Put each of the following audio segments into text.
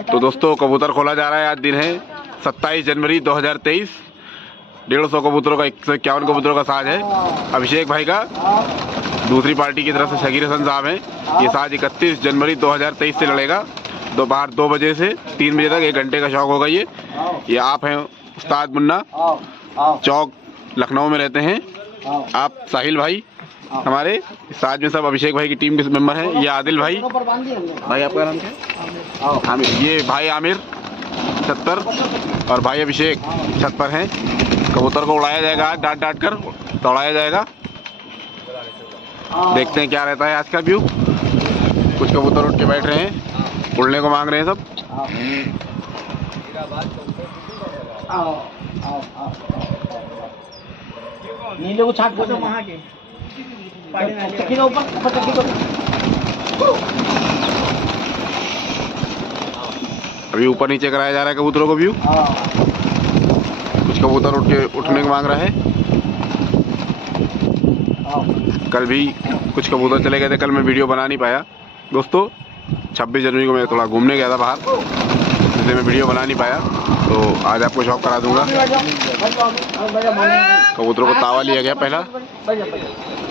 तो दोस्तों कबूतर खोला जा रहा है। आज दिन है 27 जनवरी 2023। 150 कबूतरों का 151 कबूतरों का साज है। अभिषेक भाई का दूसरी पार्टी की तरफ से शकीर हसन साहब हैं। ये साज 31 जनवरी 2023 से लड़ेगा। दोपहर 2 बजे से 3 बजे तक 1 घंटे का शौक होगा। ये आप हैं उस्ताद मुन्ना, चौक लखनऊ में रहते हैं। आप साहिल भाई हमारे साथ में सब अभिषेक भाई की टीम के मेंबर हैं। ये आदिल भाई, भाई आपका नाम क्या है? आमिर। ये भाई आमिर छत पर और भाई अभिषेक छत पर हैं। कबूतर को उड़ाया जाएगा आज, डांट डांट कर दौड़ाया जाएगा। देखते हैं क्या रहता है आज का व्यू। कुछ कबूतर उठ के बैठ रहे हैं, उड़ने को मांग रहे हैं सब। नीले को छाट दो वहाँ के चक्की के ऊपर चक्की को। अभी ऊपर नीचे कराया जा रहा है कबूतरों को व्यू। कुछ कबूतर उठने को मांग रहा है। कल भी कुछ कबूतर चले गए थे, कल मैं वीडियो बना नहीं पाया दोस्तों। 26 जनवरी को मैं थोड़ा घूमने गया था बाहर, इसलिए मैं वीडियो बना नहीं पाया। तो आज आपको शौक करा दूंगा। कबूतरों को तावा लिया गया पहला।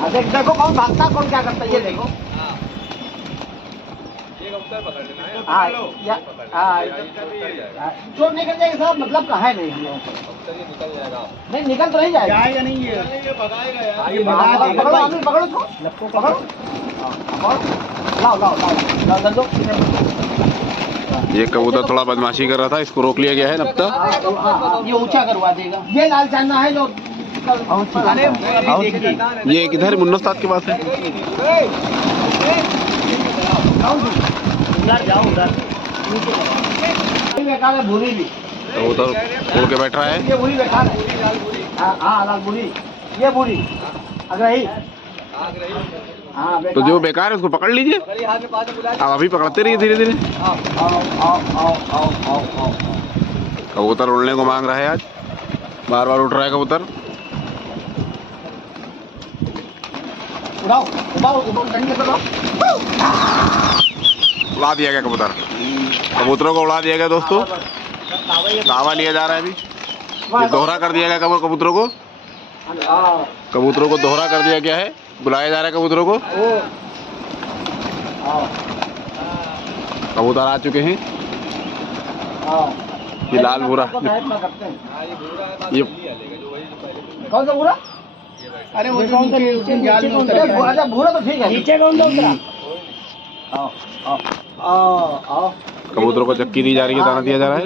देखो कौन भागता कौन क्या करता है, ये देखो। जो निकल जाएगा साहब, मतलब का है नहीं। नहीं निकल तो नहीं जाएगा नहीं। ये पकड़ो पकड़ो पकड़ो, लाओ लाओ लाओ लाओ। ये कबूतर थोड़ा बदमाशी कर रहा था, इसको रोक लिया गया है। नब्ता ये ऊंचा करवा देगा। ये लाल चांदा है जो ये किधर मुन्ना उस्ताद के पास है। भूरी भी कबूतर उड़ के बैठ रहा है। ये भूरी बेकार है। हाँ लाल भूरी, ये भूरी अगर तो जो बेकार है उसको पकड़ लीजिए। अब अभी पकड़ते रहिए धीरे धीरे। कबूतर उड़ने को मांग रहा है आज, बार बार उठ रहा है कबूतर। उड़ा दिया गया कबूतर। कबूतरों को उड़ा दिया गया दोस्तों। तावा लिया जा रहा है अभी। ये दोहरा कर दिया गया कबूतरों को। कबूतरों को दोहरा कर दिया गया है, बुलाया जा रहा है कबूतरों को। कबूतर आ चुके हैं। ये लाल भूरा, ये कौन सा भूरा? अरे वो कौन सा भूरा तो ठीक है, नीचे कौन सा उतरा? कबूतरों को चक्की दी जा रही है, दाना दिया जा रहा है।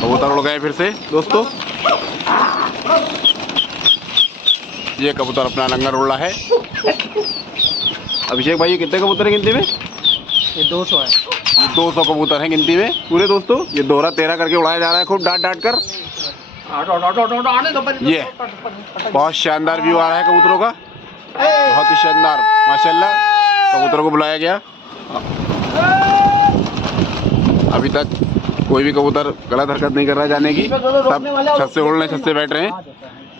कबूतर उड़ गए फिर से दोस्तों। ये कबूतर अपना लंगर उड़ रहा है। अभिषेक भाई ये कितने कबूतर हैं गिनती में? ये 200 है। ये 200 कबूतर हैं गिनती में पूरे दोस्तों। ये दोहरा 13 करके उड़ाया जा रहा है, खूब डांट डांट कर। ये बहुत शानदार व्यू आ रहा है कबूतरों का, बहुत ही शानदार माशाल्लाह। कबूतरों को बुलाया गया। अभी तक कोई भी कबूतर गलत हरकत नहीं कर रहा है जाने की। सब छत से उड़ने, छत से बैठ रहे हैं।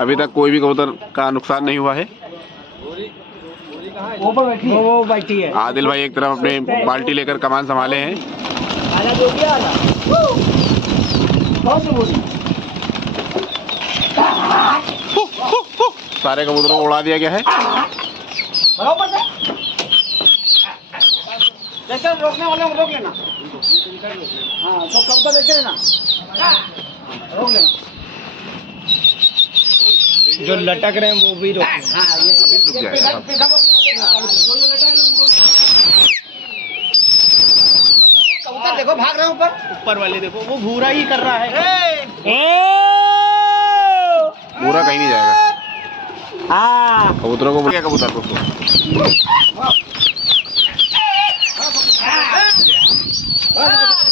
अभी तक कोई भी कबूतर का नुकसान नहीं हुआ है। वो बैठी है। आदिल भाई एक तरफ अपने बाल्टी लेकर कमान संभाले हैं। सारे कबूतरों को उड़ा दिया गया है। रोकने वाले को रोक लेना। हाँ तो कब तक देखे ना, रोक लेना। जो लटक रहे हैं वो भी रोक। हाँ ये रुक जाएगा। कबूतर देखो भाग रहे हैं ऊपर, ऊपर वाले देखो वो भूरा ही कर रहा है। पूरा कहीं नहीं जाएगा। हाँ कबूतरों को क्या कबूतर को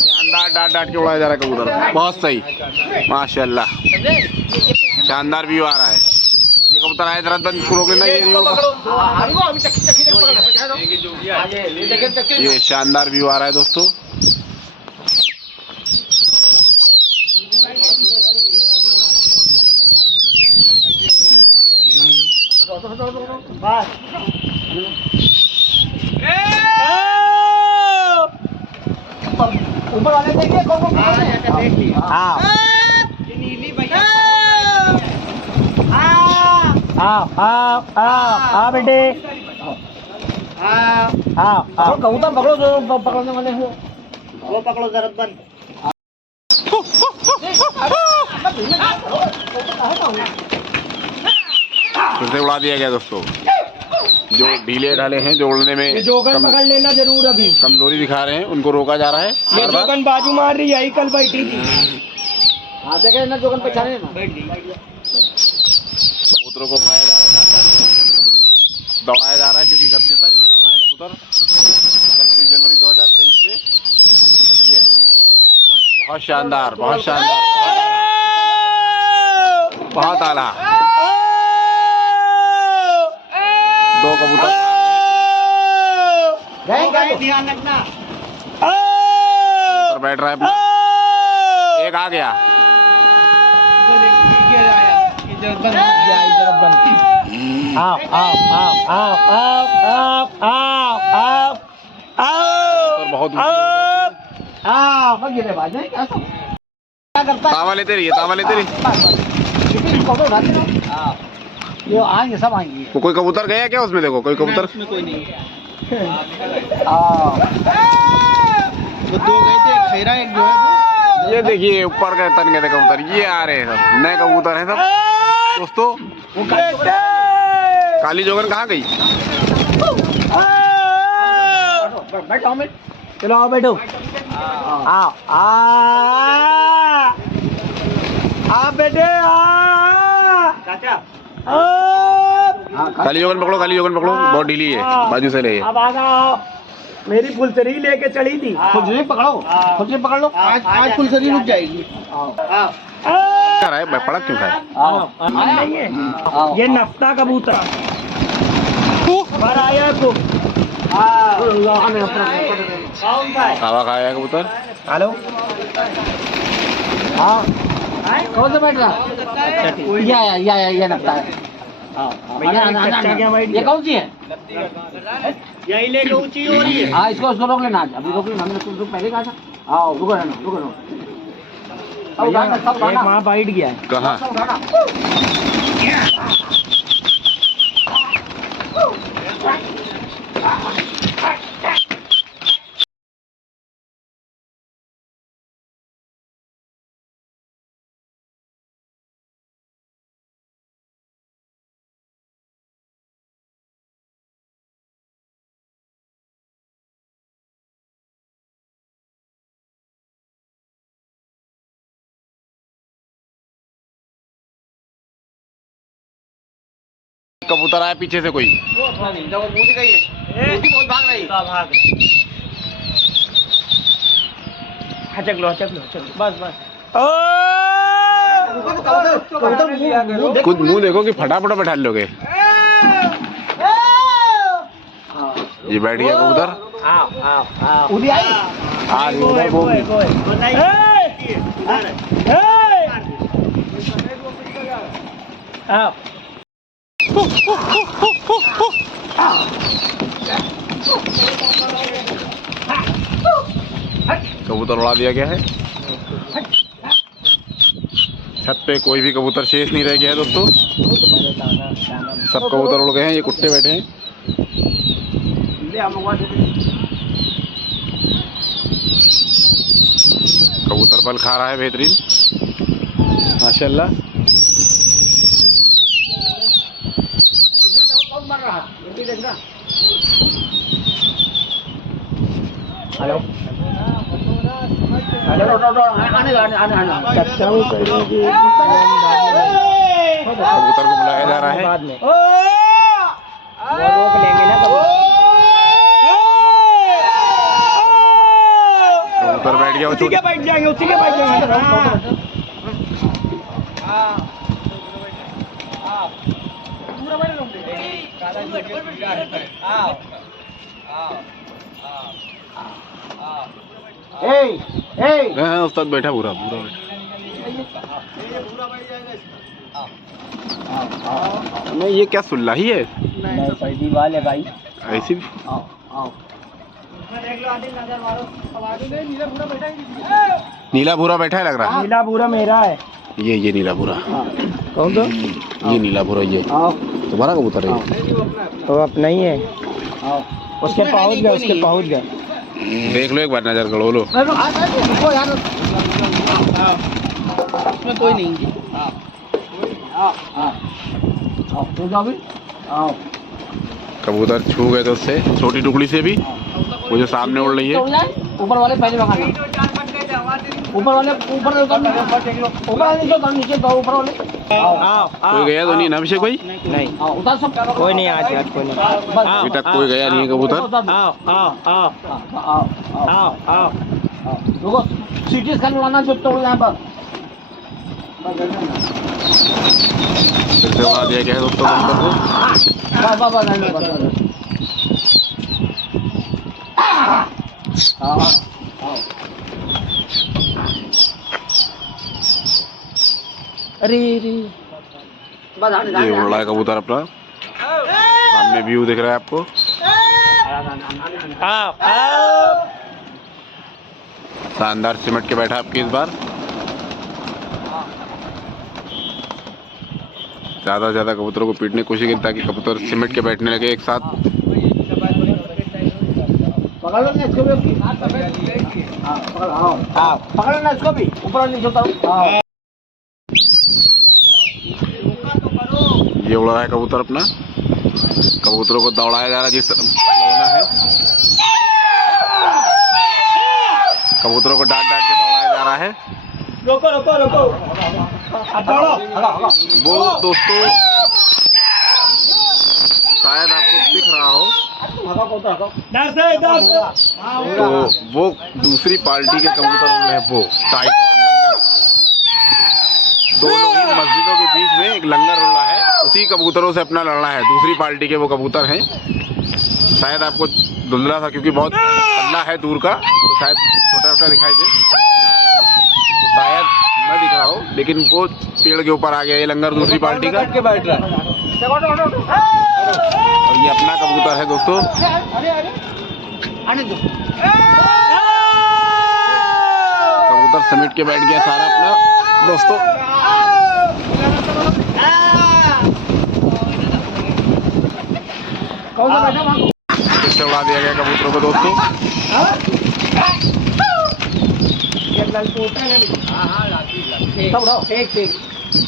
शानदार डांट डांट के उड़ाया जा रहा है कबूतर। बहुत सही माशाल्लाह, शानदार व्यू आ रहा है। ये कबूतर आए जरा बंद रोक लेना। ये शानदार व्यू आ रहा है दोस्तों। बस ऊपर वाले देखिए कौन कौन देख लिया। हाँ नीली भैया हाँ बेटे हाँ कबूतर पकड़ो जो पकड़ने वाले हो वो पकड़ो जरूरत बंद। फिर से उड़ा दिया गया दोस्तों। जो ढीले ढाले हैं, जो उड़ने में जोगन पकड़ लेना जरूर अभी कमजोरी दिखा रहे हैं, उनको रोका जा रहा है। ये जोगन बाजू मार रही है, कल बैठी थी। हाँ देखे ना जोगन पहचाने ना कबूतरों को दौड़ाया जा रहा है क्योंकि 31 तारीख से लड़ना है कबूतर। 31 जनवरी 2023 से। ये बहुत शानदार, बहुत शानदार, बहुत आला। 2 कबूतर ध्यान रखना। कबूतर बैठ रहा है अपना। एक आ गया। बहुत तावा लेते रहिए, तावा लेते रहिए। ये आएंगे, सब आएंगे। वो कोई कबूतर गया क्या उसमें? देखो कोई कबूतर कोई नहीं। वो 2 गए थे, एक खैरा एक जो है। ये देखिए ऊपर गए, तन गए थे कबूतर। ये आ रहे हैं सब नए कबूतर हैं सब दोस्तों। काली जोगन कहाँ गई? बैठो में, चलो आओ बैठो। आओ आ बेटे चाचा। काली जोगन पकड़ो, काली जोगन पकड़ो। बहुत ढीली है, बाजू से ले। अब आ जाओ। मेरी फुलसरी लेके चढ़ी थी। फुलसरी पकड़ो, फुलसरी पकड़ लो। आज फुलसरी रुक जाएगी। क्या रहा है? पड़क क्यों खाए? ये नफ्ता कबूतर आया को। हवा खाया कबूतर। हेलो हाँ कौन सा बैठ रहा? ये नफ्ता है। ये कौन सी है? यही लेके ऊंची हो रही है। हाँ इसको रोक लेना। अभी रोक लेना, हमने पहले कहा था। हाँ रुको रहना, रुको रहना। वहाँ बैठ गया है। कहाँ? कबूतर आया पीछे से कोई। बहुत भाग रही। चक लो बस कुछ मुंह देखो कि फटाफट बैठा लोगे। ये बैठ गया कबूतर। कबूतर उड़ा दिया गया है। छत पे कोई भी कबूतर शेष नहीं रह गया है दोस्तों। सब कबूतर उड़ गए हैं। ये कुत्ते बैठे हैं। कबूतर पल खा रहा है बेहतरीन, माशाल्लाह। हेलो कबूतर को बुलाया जा रहा है। बाद में रोक लेंगे ना। कबूतर बैठ गया। उसी के बैठ जाएंगे, उसी के बैठ जाएंगे। हाँ उस्ताद बैठा पूरा बैठा। नहीं ये क्या सुल्ला ही है नहीं पैदी वाले भाई। ऐसी भी? आओ आओ। नीला भूरा बैठा है लग रहा है। नीला पूरा मेरा है। ये नीला भूरा कौन सा? ये नीला भूरा ये आओ। तुम्हारा कबूतर है ये? तो अपना ही है। आओ। उसके पहुंच गए, उसके पहुंच गए। देख लो एक बार नजर गड़ो लो। उसमें कोई नहीं है। कबूतर छू गए तो उससे छोटी टुकड़ी से भी वो जो सामने उड़ रही है। ऊपर वाले पहले लगाना। ऊपर वाले ऊपर वाले जो नीचे दो ऊपर वाले। कोई गया तो नहीं ना अभिषेक भाई? नहीं उतार सब। कोई नहीं आज कोई नहीं। अभी तक कोई गया नहीं है कबूतर। आओ। रुको सीटी स्कैन लगाना जो तोड़ यहाँ पर। फिर से उड़ा दिया गया है दोस्तों कबूतर को। अरे ये उड़ रहा है कबूतर अपना। सामने व्यू दिख रहा है आपको। शानदार सिमट के बैठा आपकी इस बार। ज्यादा से ज्यादा कबूतरों को पीटने की कोशिश की ताकि कबूतर सिमट के बैठने लगे एक साथ। पकड़ लो ना इसको भी। पकड़ ना इसको भी। ऊपर नीचे उतारो। ये उड़ रहा है कबूतर अपना। कबूतरों को दौड़ाया जा रहा है जिस तरह दौड़ना है। कबूतरों को डांट डांट के दौड़ाया जा रहा है। रोको रोको रोको। वो दोस्तों शायद आपको दिख रहा हो तो वो दूसरी पार्टी के कबूतर उड़ रहे हैं। वो टाइट दोनों ही मस्जिदों के बीच में एक लंगर उड़ रहा है। उसी कबूतरों से अपना लड़ना है। दूसरी पार्टी के वो कबूतर हैं। शायद आपको धुंधला था क्योंकि बहुत ठंडा है दूर का तो शायद छोटा छोटा दिखाई दे तो शायद न दिख रहा हो। लेकिन वो पेड़ के ऊपर आ गया ये लंगर दूसरी पार्टी का के बैठ रहा है। और ये अपना कबूतर है दोस्तों। कबूतर समेट के बैठ गया सारा अपना दोस्तों। इससे उड़ा दिया गया कबूतरों को दोस्तों।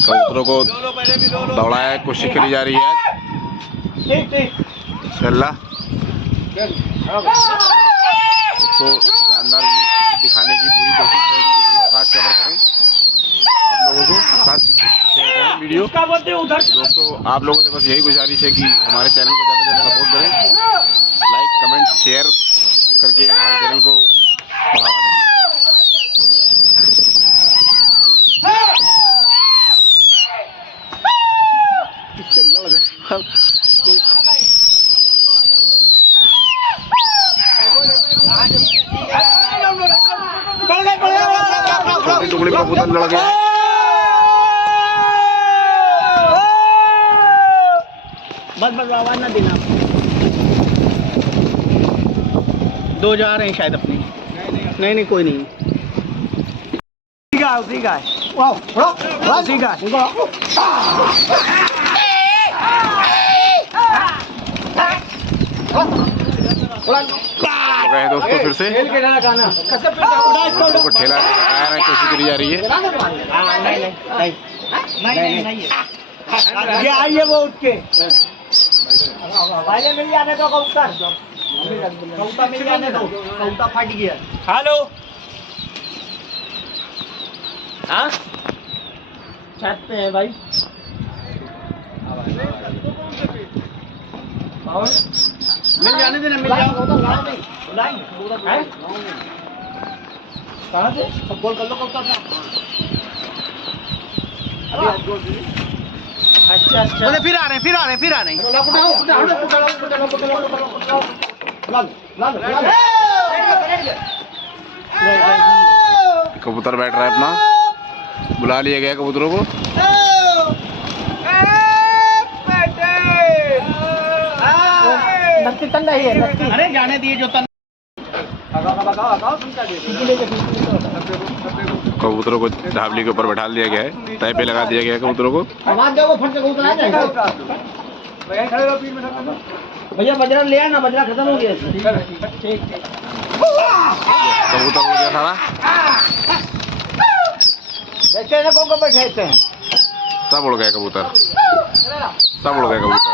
कबूतरों को दौड़ाया कोशिश करी जा रही है इंशाल्लाह। उसको शानदार दिखाने की पूरी कोशिश करेंगे कि पूरा साथ कवर करें आप लोगों को साथ शेयर करें वीडियो। दोस्तों आप लोगों से बस यही गुजारिश है कि हमारे चैनल को ज़्यादा से ज़्यादा सपोर्ट करें। लाइक कमेंट शेयर करके हमारे चैनल को बढ़ावा दें। छोटी टुकड़ी में कबूतर लड़ गया। बस आवाज ना देना। दो जा रहे हैं शायद अपने। नहीं कोई नहीं। उसी का है। उसी का गए दोस्तों फिर से को ठेला हटाने की कोशिश करी जा रही है। ये आइए वो उठ के पहले मिल जाने दो कबूतर। कबूतर मिल जाने दो। कबूतर फट गया। हेलो हाँ छत पे है भाई। और मिल जाने देना। मिल जाओ कहाँ से सब बोल कर लो कबूतर। अच्छा बोले फिर आ रहे हैं। कबूतर बैठ रहा है अपना। बुला लिया गया कबूतरों को। दस्ती ठंडा ही है दस्ती। अरे जाने दिए जो तन कबूतरों को ढाबली के ऊपर बैठा दिया गया है, तय पे लगा दिया गया है कबूतरों को। भैया बजरा ले आना, बजरा खत्म हो गया। कबूतर उड़ गया सारा, बैठे ना कौन को बैठे थे, सब उड़ गए कबूतर, सब उड़ गए कबूतर।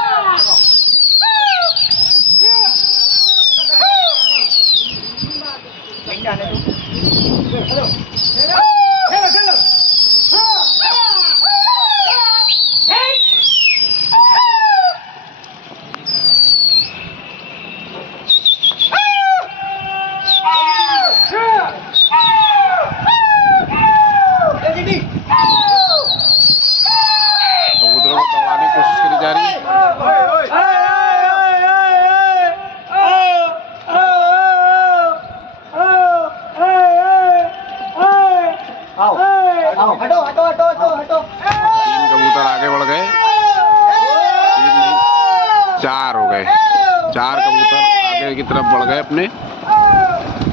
कबूतरों को दौड़ाने की कोशिश करी जा रही है। हटो हटो हटो हटो हटो। 3 कबूतर आगे बढ़ गए, 3 नहीं 4 हो गए, 4 कबूतर आगे की तरफ बढ़ गए अपने।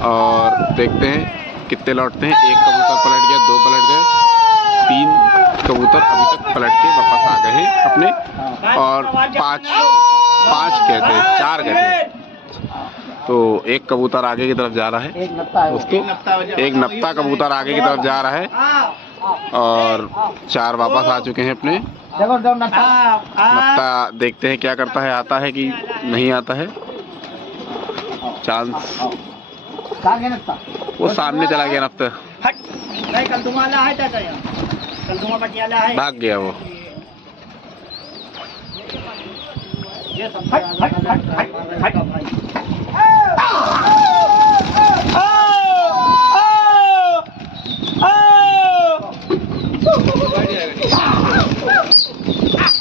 और देखते हैं कितने लौटते हैं। 1 कबूतर पलट गया, 2 पलट गए, 3 कबूतर अभी तक पलट के वापस आ गए हैं अपने। और 5 कहते हैं, 4 कहते हैं। तो 1 कबूतर आगे की तरफ जा रहा है, उसको 1 नप्ता कबूतर आगे की तरफ जा रहा है। और 4 वापस आ चुके हैं अपने। नप्ता देखते हैं क्या करता है, आता है कि नहीं आता है। चांस वो सामने चला गया नप्ता, भाग गया वो।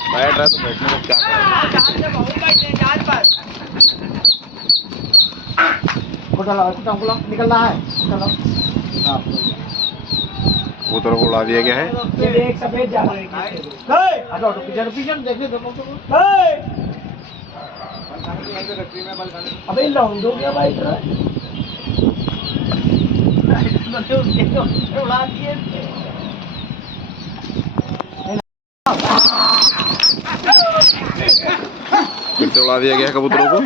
बैठ रहा तो बैठने में क्या करें। निकलना है, कबूतरों को उड़ा दिया गया है। एक सफेद जा रहा है, पीछे देखने दो। अबे लौंग हो गया भाई, उड़ा दिए। फिर से उड़ा दिया गया है कबूतरों को।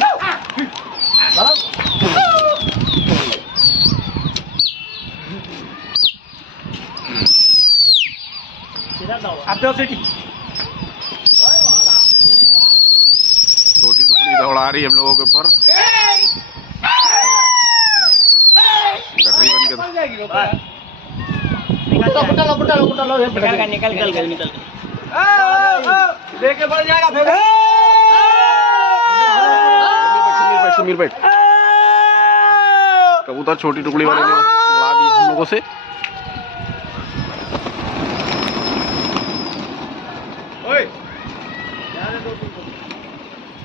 छोटी टुकड़ी दौड़ा रही है हम लोगों के ऊपर, गठरी बन के। निकल लेके बढ़ जाएगा फिर। समीर बैठ, कबूतर छोटी टुकड़ी वाले ने उड़ा दिया हम लोगों से।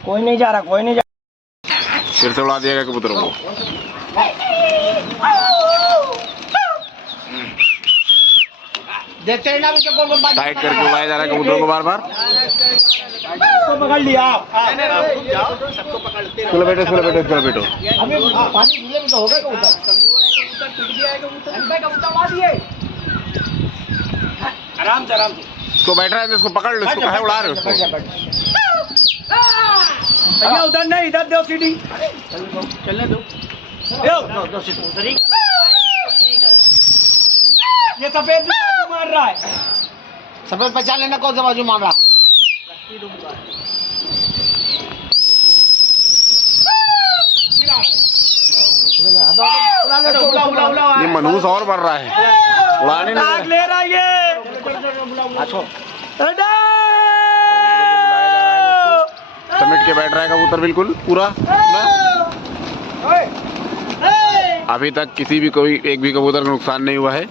कोई नहीं जा रहा, कोई नहीं जा रहा। फिर से उड़ा दिया गया कबूतरों को। देखते हैं ना टाइट करके उड़ाया जा रहा है कबूतरों को बार बार। पकड़ लिया, सबको पकड़ते। इसको बैठो, इसको बैठो, इसको बैठो। अभी पानी ढीले में तो हो गए कबूतर, आराम से आराम से। इसको बैठ रहा है, इसको पकड़ लो, इसको काहे उड़ा रहे हो उसको। भैया उधर नहीं, इधर दो सीढ़ी, चलने दो। दो सीढ़ी ठीक है। ये सफेद भी बाजू मार रहा है, सफेद पहचान लेना कौन सा बाजू मार रहा है। ये मनहूस और बढ़ रहा है, उड़ाने नहीं ले रहा है ये। समेट के बैठ रहा है कबूतर बिल्कुल पूरा। अभी तक किसी भी कोई एक भी कबूतर का नुकसान नहीं हुआ है।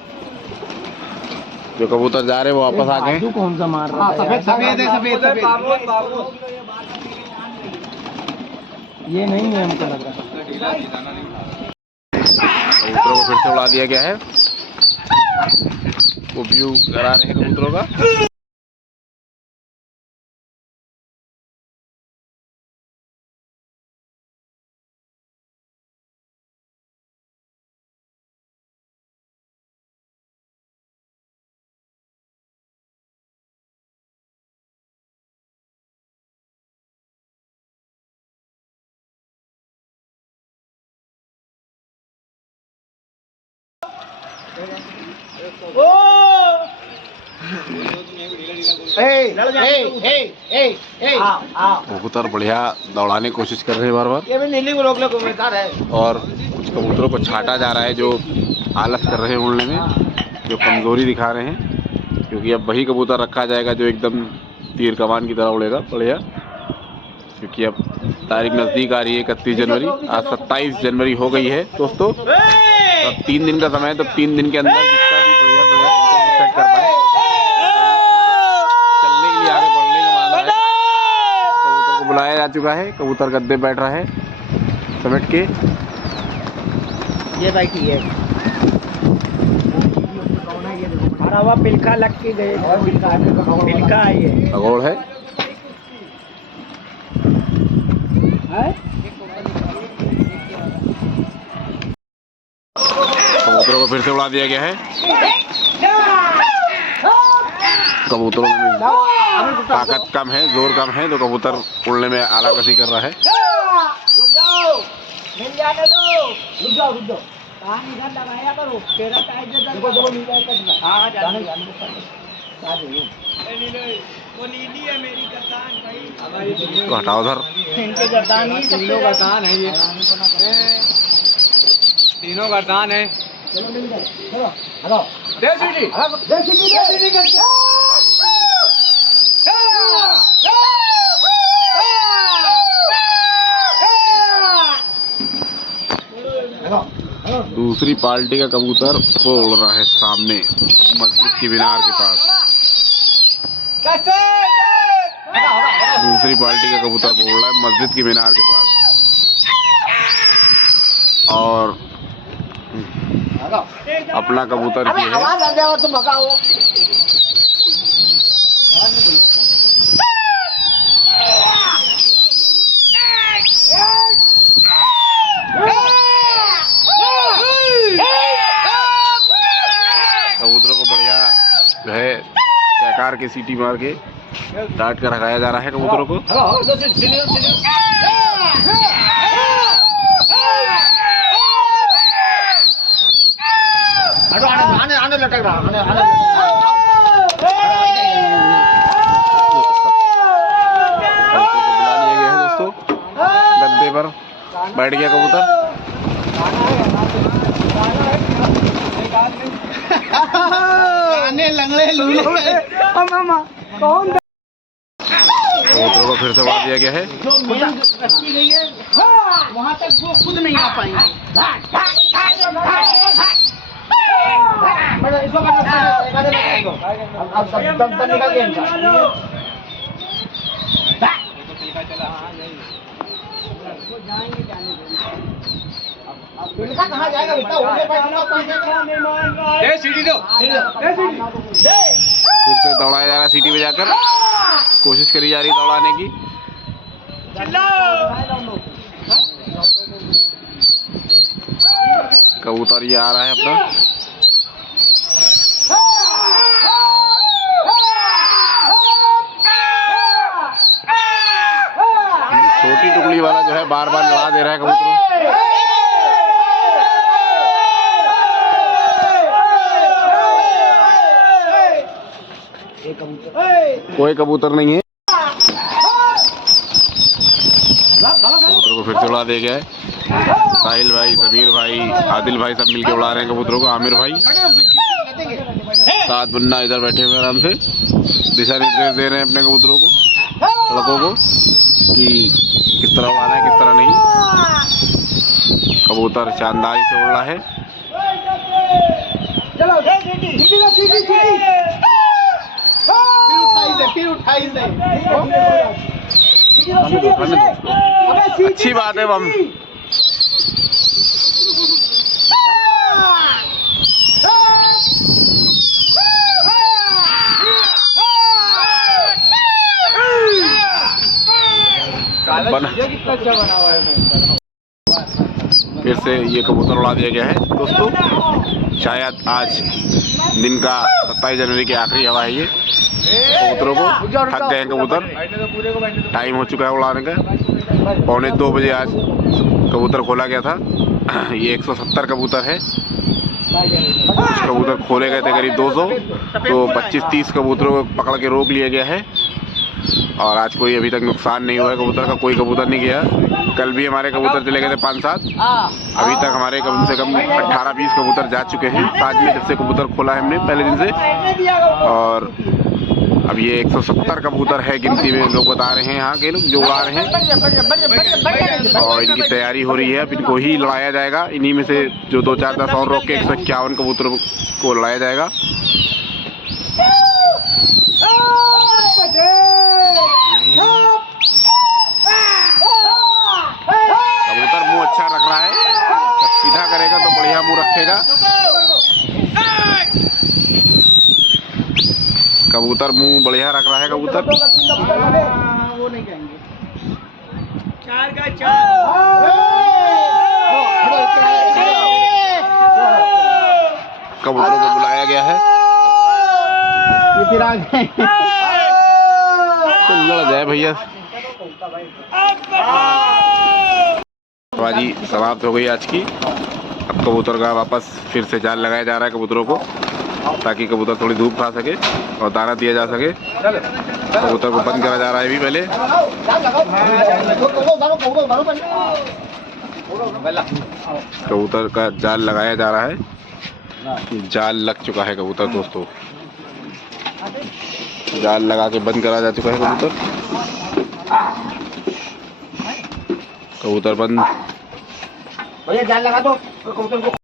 जो कबूतर जा रहे हैं वो वापस आ गए। कौन सा मार रहा है? सफेद है, सफेद ये नहीं है हमको लग रहा। कबूतरों को फिर से उड़ा दिया गया है। वो व्यू करा रहे हैं कबूतरों का। कबूतर बढ़िया दौड़ाने की कोशिश कर रहे हैं बार बार, और कुछ कबूतरों को छाटा जा रहा है जो आलस कर रहे हैं उड़ने में, जो कमजोरी दिखा रहे हैं, क्योंकि अब वही कबूतर रखा जाएगा जो एकदम तीर कमान की तरह उड़ेगा बढ़िया। क्योंकि अब तारीख नज़दीक आ रही है 31 जनवरी, आज 27 जनवरी हो गई है दोस्तों। तो अब 3 दिन का समय है, तो 3 दिन के अंदर जिसका भी बढ़िया कबूतर सेट कर पाए, चलने के लिए आगे बढ़ने का मांग रहा है। कबूतर को बुलाया जा चुका है, कबूतर गद्दे बैठ रहा है समेट के। ये बैठी है हरा हुआ पिलका लग के गए, पिलका आई है, खगोल है। कबूतरों को फिर से उड़ा दिया गया है। कबूतरों में ताकत कम है, जोर कम है, तो कबूतर उड़ने में आलाकशी कर रहा है। रुक जाओ, मिल जाने दो, रुक जाओ कहां इधर लगाया करो, तेरा टाइट जैसा देखो मिल जाएगा। हां जाने वो नीली है मेरी गर्दान भाई, तो हटाओ उधर, इनके गर्दान ही तीनों गर्दान है, ये तीनों गर्दान है। चलो मिल गए, चलो हेलो दे सीटी करके दूसरी पार्टी का कबूतर वो उड़ रहा है सामने मस्जिद की मीनार के पास। दूसरी पार्टी का कबूतर वो उड़ रहा है मस्जिद की मीनार के पास, और अपना कबूतर की है। कबूतरों को बढ़िया जो है चहकार के सीटी मार के डांट कर रखाया जा रहा है कबूतरों को। आने लटक रहा कबूतर को बुला लिए गए हैं दोस्तों, गद्दे पर बैठ गया कबूतर। लंगड़े लूले मामा कौन कबूतरों को फिर से उड़ा दिया गया है। जो मेन रखी गई है वहाँ तक वो खुद नहीं आ पाएंगे। अब सब दम निकल गया इनका। पिलका कहाँ जाएगा बेटा? सीढ़ी दो, फिर से दौड़ाया जा रहा है सीटी बजाकर, कोशिश करी जा रही है दौड़ाने की। कबूतर ये आ रहा है अपना, छोटी टुकड़ी वाला जो है बार बार लड़ा दे रहा है कबूतरों। कोई कबूतर नहीं है। कबूतरों को फिर से उड़ा दिया गया है। साहिल भाई, समीर भाई, आदिल भाई सब मिलके उड़ा रहे हैं कबूतरों को। आमिर भाई, सात बन्ना इधर बैठे हुए आराम से दिशा निर्देश दे रहे हैं अपने कबूतरों को, लड़कों को, कि किस तरह उड़ाना है किस तरह नहीं। कबूतर शानदारी से उड़ रहा है। अच्छी बात है बम। फिर से ये कबूतर उड़ा दिया गया है दोस्तों। शायद आज दिन का 27 जनवरी की आखिरी हवा है ये। कबूतरों को थक गए हैं कबूतर, टाइम हो चुका है उड़ाने का। 1:45 बजे आज कबूतर खोला गया था। ये 170 कबूतर है कबूतर खोले गए थे करीब 200, तो 25-30 कबूतरों को पकड़ के रोक लिया गया है और आज कोई अभी तक नुकसान नहीं हुआ है कबूतर का, कोई कबूतर नहीं गया। कल भी हमारे कबूतर चले गए थे 5-7, अभी तक हमारे कम से कम 18-20 कबूतर जा चुके हैं साथ में, जब से कबूतर खोला है हमने पहले दिन से। और अब ये 170 कबूतर है गिनती में, लोग बता रहे हैं यहाँ के लोग जो उड़ा रहे हैं, और इनकी तैयारी हो रही है। अब इनको ही लड़ाया जाएगा, इन्हीं में से जो 2-4-10 और रोक के 151 कबूतरों को लड़ाया जाएगा। कबूतर मुंह अच्छा रख रहा है, जब सीधा करेगा तो बढ़िया मुंह रखेगा। कबूतर मुंह बढ़िया रख रहा है कबूतर। वो नहीं कहेंगे 4 का 4। कबूतरों को बुलाया गया है, ये फिर आ गए तो लड़ जाए भैया। बाजी समाप्त हो गई आज की। अब कबूतर का वापस फिर से जाल लगाया जा रहा है कबूतरों को, ताकि कबूतर थोड़ी धूप खा सके और दाना दिया जा सके। कबूतर को बंद करा जा रहा है अभी पहले। कबूतर का जाल लगाया जा रहा है, जाल लग चुका है कबूतर दोस्तों, जाल लगा के बंद करा जा चुका है कबूतर। कबूतर बंद। भैया जाल लगा दो कबूतर को।